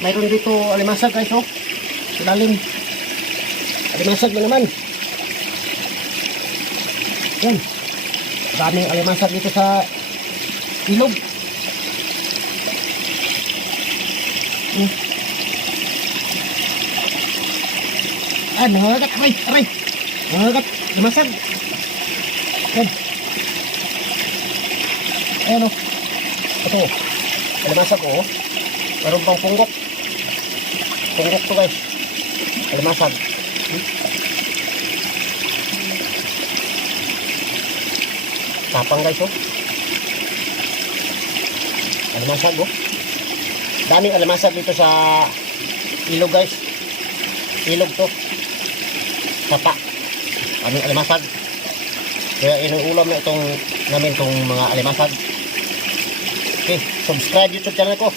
mayroon dito alimasag guys, oh. Ilalim. Alimasag na naman. Yan. Daming alimasag dito sa ilog. Ay, nangangagat. Aray. Nangangagat. Alimasag. Yan. Ayan, oh. Ito. Alimasag, oh. Meron pang punggok. Punggok to guys. Alimasag. Tapang guys, oh. Alimasag, oh. Daming alimasag dito sa ilog guys. Ilog to. Sapa. Daming alimasag. Kaya inuulam na itong namin itong mga alimasag. Okay, subscribe YouTube channel ko.